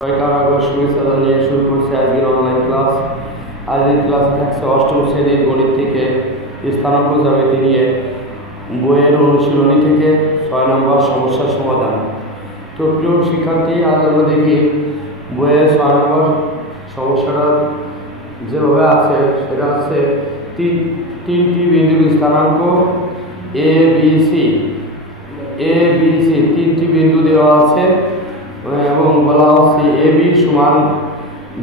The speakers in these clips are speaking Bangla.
শুভেচ্ছা জানিয়ে শুরু করছে আজকের অনলাইন ক্লাস। আজকের ক্লাস থাকছে অষ্টম শ্রেণীর গণিত থেকে স্থানাঙ্ক জ্যামিতি নিয়ে বইয়ের অনুশীলনী থেকে 6 নম্বর সমস্যার সমাধান। তো প্রিয় শিক্ষার্থী, আজ আমরা দেখি বইয়ের 6 নম্বর সমস্যাটা যেভাবে আছে সেটা হচ্ছে তিনটি বিন্দুর স্থানাঙ্ক এ বি সি তিনটি বিন্দু দেওয়া আছে এবং বলা হচ্ছে এ বি সমান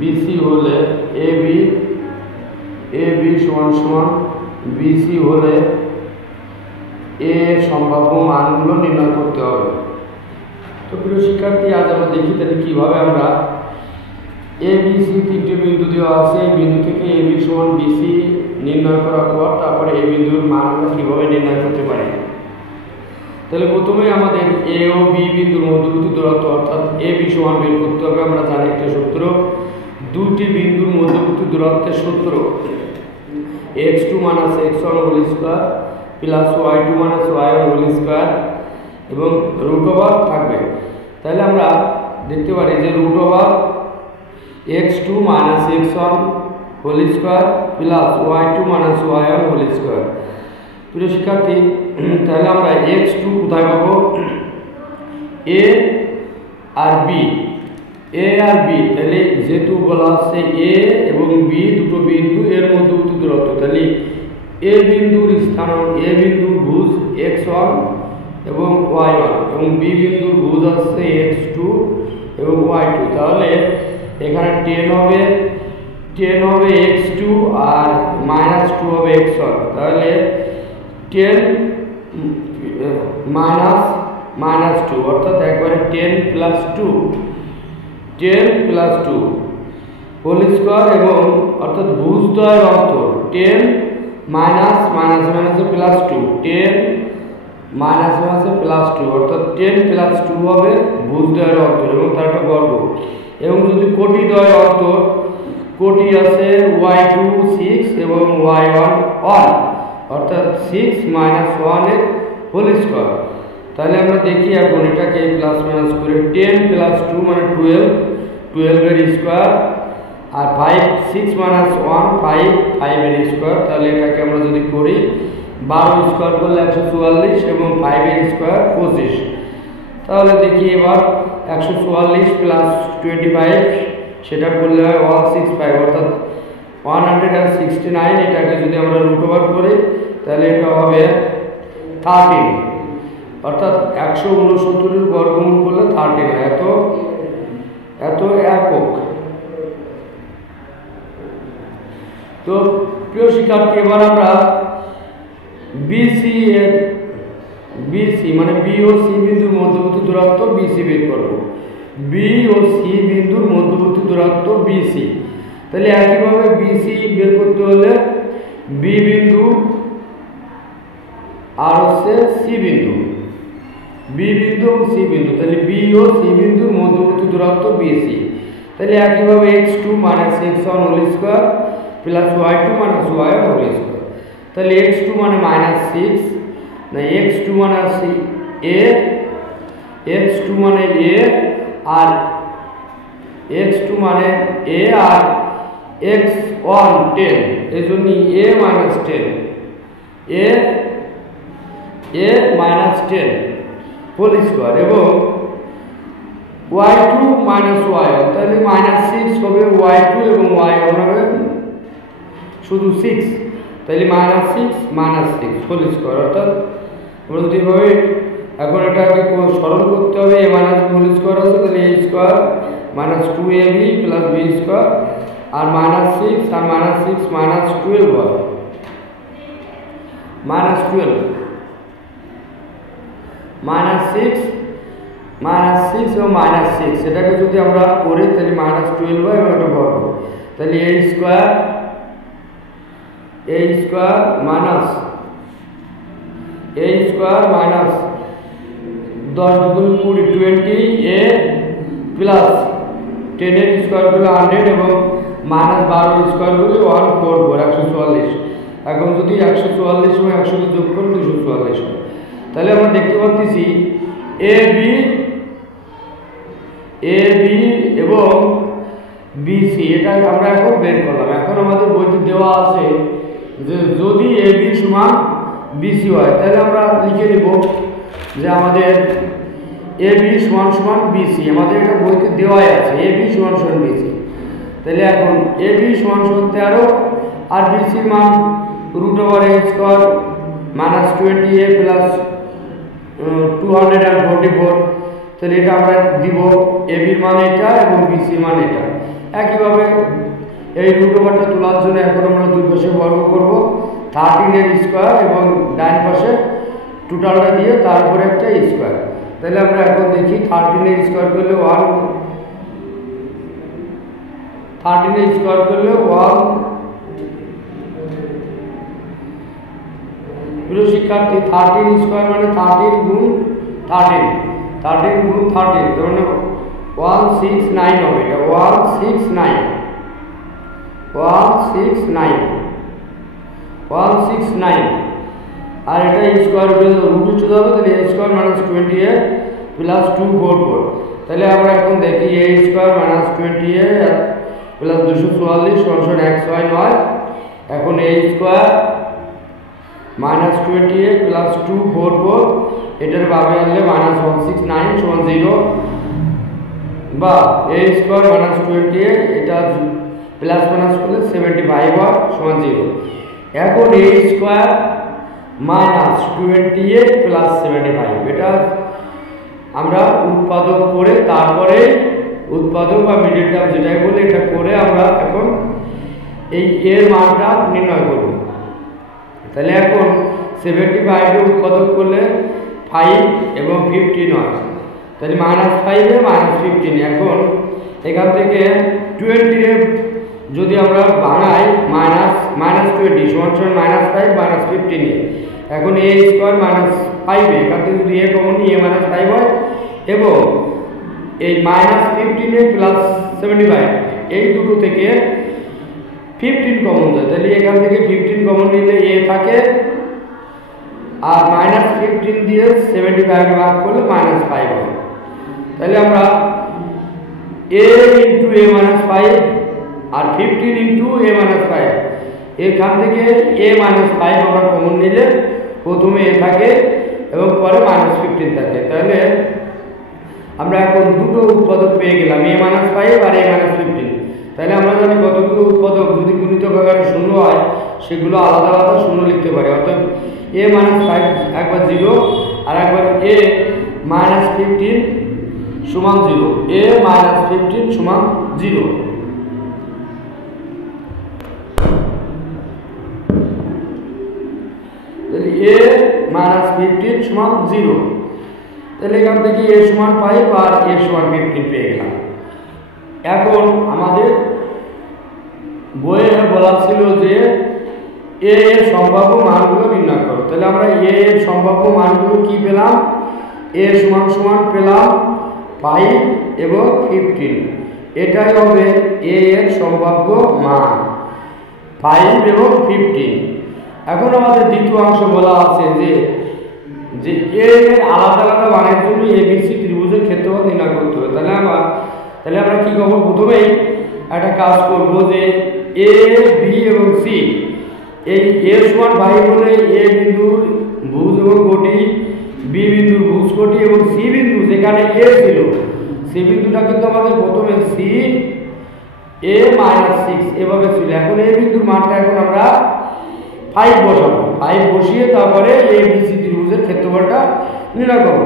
বিসি হলে এ বি সমান বিসি হলে এ সম্ভাব্য মানগুলো নির্ণয় করতে হবে। তো প্রিয় শিক্ষার্থী, আজ আমরা দেখি তাহলে কীভাবে আমরা এ বি সি তিনটি বিন্দু দেওয়া আছে, এই বিন্দু থেকে এ বি সমান বিসি নির্ণয় করার পর তারপরে এই বিন্দুর মান আমরা কীভাবে নির্ণয় করতে পারি। তাহলে প্রথমে আমাদের এ ও বি বিন্দুর মধ্যবর্তী দূরত্ব অর্থাৎ এ বি সমান বের করতে হবে। আমরা জানি একটা সূত্র, দুটি বিন্দুর মধ্যবর্তী দূরত্বের সূত্র x2 - x1 whole square plus y2 - y1 whole square এবং রুট ওভার থাকবে। তাহলে আমরা দেখতে পারি যে root over x2 - x1 whole square plus y2 - y1 whole square. প্রিয় শিক্ষার্থী, তাহলে আমরা x2 কোথায় পাবো? এ আর বি, তাহলে যেহেতু বলা হচ্ছে এ এবং বি দুটো বিন্দু এর মধ্যবর্তী দূরত্ব, তাহলে এ বিন্দুর স্থানাঙ্ক, এ বিন্দুর ভুজ x1 এবং y1 এবং বি বিন্দুর ভুজ হচ্ছে x2 এবং y2। তাহলে এখানে 10 হবে x2 আর -2 হবে x1। তাহলে 10 - 2 অর্থাৎ একবারে 10 + 2 হোল স্কয়ার এবং অর্থাৎ ভুজদ্বয়ের অন্তর 10 -+2 10 -+2 অর্থাৎ 10 + 2 হবে ভুজদ্বয়ের অন্তর এবং তার একটা বর্গ। এবং যদি কোটিদ্বয়ের অন্তর, কোটি আছে y2 6 এবং y1 1 অর্থাৎ 6 - 1 এর হোল স্কয়ার। তাহলে আমরা দেখি এখন এটাকে প্লাস মাইনাস করে 10 + 2 মানে 12 এর স্কয়ার আর 5 6 - 1 5 এর স্কয়ার। তাহলে এটাকে আমরা যদি করি 12 স্কয়ার করলে 144 এবং 5 এর স্কয়ার 25। তাহলে দেখি এবার 144 + 25 সেটা করলে হয় 165 অর্থাৎ 169। এটাকে যদি আমরা রুট ওভার করি তাহলে এটা হবে 13 অর্থাৎ 169 এর বর্গমূল করলে 13 এত একক। তো প্রিয় শিক্ষার্থী, এবার আমরা বিসি মানে বি ও সি বিন্দুর মধ্যবর্তী দূরত্ব বিসি বের করব। বি ও সি বিন্দুর মধ্যবর্তী দূরত্ব বিসি। তাহলে একইভাবে বিসি বের করতে হলে বি বিন্দু আর হচ্ছে সি বিন্দু, বি বিন্দু এবং সি বিন্দু, তাহলে বি ও সি বিন্দুর মধ্যবর্তী দূরত্ব বিসি। তাহলে একইভাবে x2 - x1 whole square plus y2 - y1 whole square. তাহলে x2 মানে -6 না, x2 মানে আছে a, x2 মানে a আর x2 মানে a আর x1 10, এজন্য a - 10 হোল স্কয়ার এবং y2 - y1 তাহলে -6 হবে y2 এবং y1 হবে শুধু 6। তাহলে -6 হোল স্কয়ার অর্থাৎ আমরা যদি এভাবে এখন এটাকে সরল করতে হবে, a - হোল স্কয়ার আছে তাহলে a square -2ab + b square আর -6 আর -6 -12 হয় -12 -6 এবং -6 সেটাকে যদি আমরা করি তাহলে -12 হয় এবং এটা বর্গ। তাহলে a স্কয়ার -10 × 20 20 a প্লাস 10 এর স্কয়ার করলে 100 এবং -12 এর স্কয়ার করলে 144 144। এখন যদি 144 এবং 100 যোগ করি 244 হয়। তাহলে আমরা দেখতে পাচ্ছি এ বি এবং বিসি, এটা আমরা এখন বের করলাম। এখন আমাদের বইতে দেওয়া আছে যে যদি এবি সমান বিসি হয়, তাহলে আমরা লিখে নেব যে আমাদের এবি সমান সমান বিসি। আমাদের এটা বইতে দেওয়াই আছে এবি সমান সমান বিসি। তাহলে এখন এবি সমান সমান 13 আর বিসির মান √a² মাইনাস 20a প্লাস 244। তাহলে এটা আমরা দিব এবির মান এটা এবং বিসির মান এটা। একইভাবে এই √টা তোলার জন্য এখন আমরা দুই পাশে বর্গ করব 13 এর স্কয়ার এবং ডান পাশে টোটালটা দিয়ে তারপরে একটা স্কয়ার। তাহলে আমরা এখন দেখি 13 এর স্কয়ার করলে 13 এর স্কয়ার করলে 1। প্রিয় শিক্ষার্থী 13 স্কয়ার মানে 13 গুণ 13 গুণ 13, তার মানে 169 হবে। এটা 169 আর এটা স্কয়ার রুট চলে যাবে, তাহলে a² মাইনাস 20a প্লাস 244। তাহলে আমরা এখন দেখি a² মাইনাস 20a প্লাস 244 সমান 169। এখন a² মাইনাস 20a প্লাস 244 এটার বামে আনলে মাইনাস 169 সমান 0, বা a² মাইনাস 20a এটা প্লাস মাইনাস করলে 75 হয় সমান 0। এখন a² মাইনাস 20a প্লাস 75 এটা আমরা উৎপাদক করে তারপরে উৎপাদক বা মিডল টার্ম যেটাই বলে এটা করে আমরা এখন এই এর মানটা নির্ণয় করব। তাহলে এখন 75 এর উৎপাদক করলে 5 এবং 15 হয়, তাহলে -5 এ -15। এখন এখান থেকে 20 এর যদি আমরা ভাঙাই -20 সমান -5 -15 এ, এখন a² -5 এখান থেকে যদি a কমন নিয়ে -5 হয় এবং এই -15 এ প্লাস 75 এই দুটো থেকে 15 কমন যায়, তাহলে এখান থেকে 15 কমন নিলে a থাকে আর -15 দিয়ে 75 ভাগ করলে -5 হয়। তাহলে আমরা a × a-5 আর 15 × a-5, এখান থেকে a-5 আমরা কমন নিলে প্রথমে a থাকে এবং পরে -15 থাকে। তাহলে আমরা এখন দুটো উৎপাদক পেয়ে গেলাম a-5 আর a-15। তাহলে আমরা জানি কতগুলো উৎপাদক যদি গুণিতক আকারে শূন্য হয় সেগুলো আলাদা আলাদা শূন্য লিখতে পারি। অর্থাৎ a-5 একবার 0 আর একবার a-15 সমান 0, a-15 সমান 0। তাহলে a-15 সমান 0। তাহলে এখান থেকে a সমান 5 আর a সমান 15 পেয়ে গেলাম। এখন আমাদের বইয়ে বলা ছিল যে a এর সম্ভাব্য মানগুলো নির্ণয় করো। তাহলে আমরা a এর সম্ভাব্য মানগুলো কি পেলাম? a সমান পেলাম 5 এবং 15, এটাই হবে a এর সম্ভাব্য মান 5 এবং 15। এখন আমাদের দ্বিতীয় অংশ বলা আছে যে a এর আলাদা আলাদা মানের জন্য abc ত্রিভুজের ক্ষেত্রফল নির্ণয় করতে হবে। তাহলে আমরা কি করব? প্রথমেই একটা কাজ করব যে a b এবং c, এই a সমান 5 হলে a বিন্দুর ভুজ এবং কোটি, b বিন্দুর ভুজ কোটি এবং c বিন্দু যেখানে a ছিল c বিন্দুটা কিন্তু আমাদের প্রথমে c a-6 এভাবে ছিল। এখন a বিন্দুর মানটা এখন আমরা 5 বসাবো, 5 বসিয়ে তারপরে abc ত্রিভুজের ক্ষেত্রফলটা নির্ণয় করব।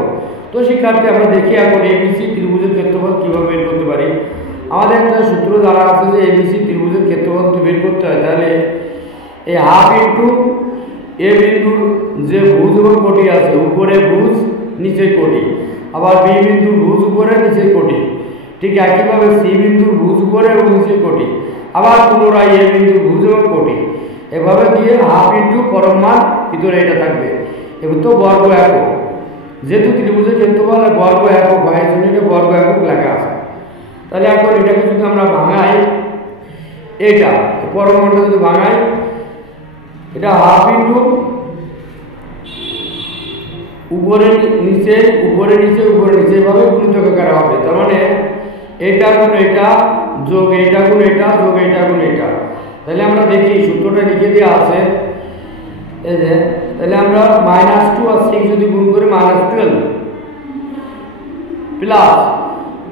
তো শিক্ষার্থী আমরা দেখি এখন abc ত্রিভুজের ক্ষেত্রফল কিভাবে বের করতে পারি। আমাদের একটা সূত্র জানা আছে যে abc ত্রিভুজের ক্ষেত্রফল যদি বের করতে হয় তাহলে এই হাফ ইনটু a বিন্দুর যে ভুজ এবং কোটি আছে, উপরে ভুজ নিচে কোটি, আবার b বিন্দুর ভুজ উপরে নিচে কোটি, ঠিক একইভাবে c বিন্দুর ভুজ উপরে এবং নিচে কোটি, আবার পুনরায় a বিন্দুর ভুজ এবং কোটি, এভাবে দিয়ে হাফ ইনটু পরম মান ভিতরে এটা থাকবে। এবার তো বর্গ একক, যেহেতু ত্রিভুজের ক্ষেত্রফল বর্গ একক হয় এই জন্য এটা বর্গ একক লেখা আছে। তাহলে এখন এটাকে যদি আমরা ভাঙাই, এটা পরম মানটা যদি ভাঙাই, এটা হাফ ইনটু উপরে নিচে উপরে নিচে উপরে নিচে এভাবে গুণিতক আকারে হবে। তার মানে এটা গুণ এটা যোগ এটা গুণ এটা যোগ এটা গুণ এটা। তাহলে আমরা দেখি সূত্রটা লিখে দেওয়া আছে, এই যে তাহলে আমরা -2 আর 6 যদি গুণ করি -12 প্লাস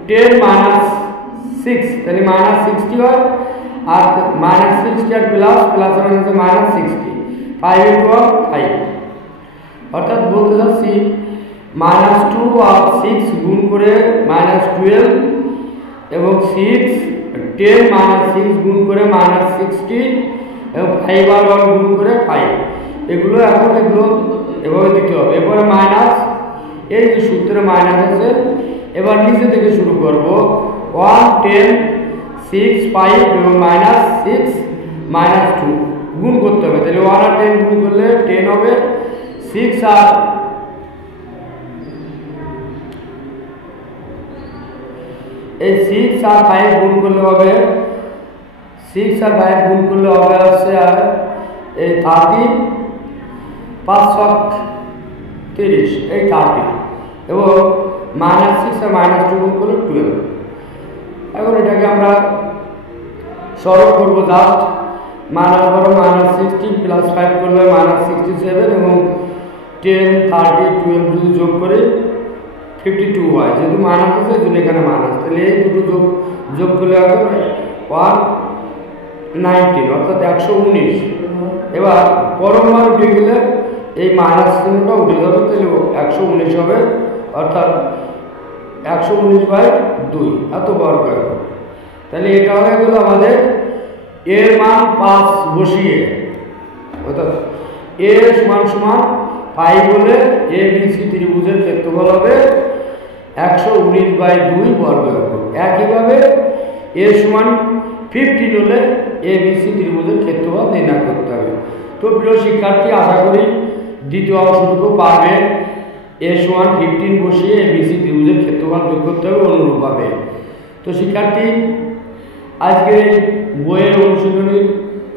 10 -6 তাহলে -60 হয়, আর -60 আর প্লাস মানে -60 5 × 5, অর্থাৎ বলতে চাচ্ছি -2 আর 6 গুণ করে -12 এবং 10 -6 গুণ করে -60 এবং 5 আর 1 গুণ করে 5, এগুলো এখন এগুলো এভাবে দিতে হবে। এরপরে মাইনাস, এই যে সূত্রে মাইনাস আছে, এবার নিচে থেকে শুরু করব 1 10 6 5 এবং -6 -2 গুণ করতে হবে। তাহলে 1 আর 10 গুণ করলে 10 হবে, 6 আর এই 6 আর 5 গুণ করলে হবে, 6 আর 5 গুণ করলে হবে হচ্ছে আর এই 30 5 30 এই 30 এবং -6 আর -2 গুণ করলে 12। এখন এটাকে আমরা সরল করব, জাস্ট -60 প্লাস 5 করলে -67 এবং 10 30 12 যদি যোগ করে 52 হয়, যেহেতু মাইনাস আছে এই জন্য এখানে মাইনাস। তাহলে এই দুটো যোগ করলে হবে 119 অর্থাৎ 119। এবার পরম মান উঠে গেলে এই মাইনাস চিহ্নটা উঠে যাবে, তাহলে 119 হবে, অর্থাৎ 119/2 এত বর্গ। তাহলে এটা হয়ে গেল আমাদের এর মান 5 বসিয়ে, অর্থাৎ এ সমান 5 হলে ABC ত্রিভুজের ক্ষেত্রফল হবে 119/2 বর্গ। একইভাবে এ সমান 15 হলে ABC ত্রিভুজের ক্ষেত্রফল নির্ণয় করতে হবে। তো প্রিয় শিক্ষার্থী, আশা করি দ্বিতীয় অংশটুকু পারবে। এ সমান 15 বসিয়ে ABC ত্রিভুজের ক্ষেত্রফল বের করতে হবে অনুরূপভাবে। তো শিক্ষার্থী, আজকে বইয়ের অনুশীলনীর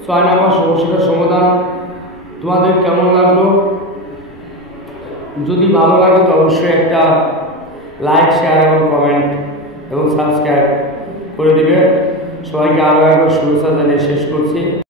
6 নম্বর সমস্যাটার সমাধান তোমাদের কেমন লাগলো? যদি ভালো লাগে তো অবশ্যই একটা লাইক, শেয়ার এবং কমেন্ট এবং সাবস্ক্রাইব করে দিবে। সবাইকে আরও একবার শুভেচ্ছা জানিয়ে শেষ করছি।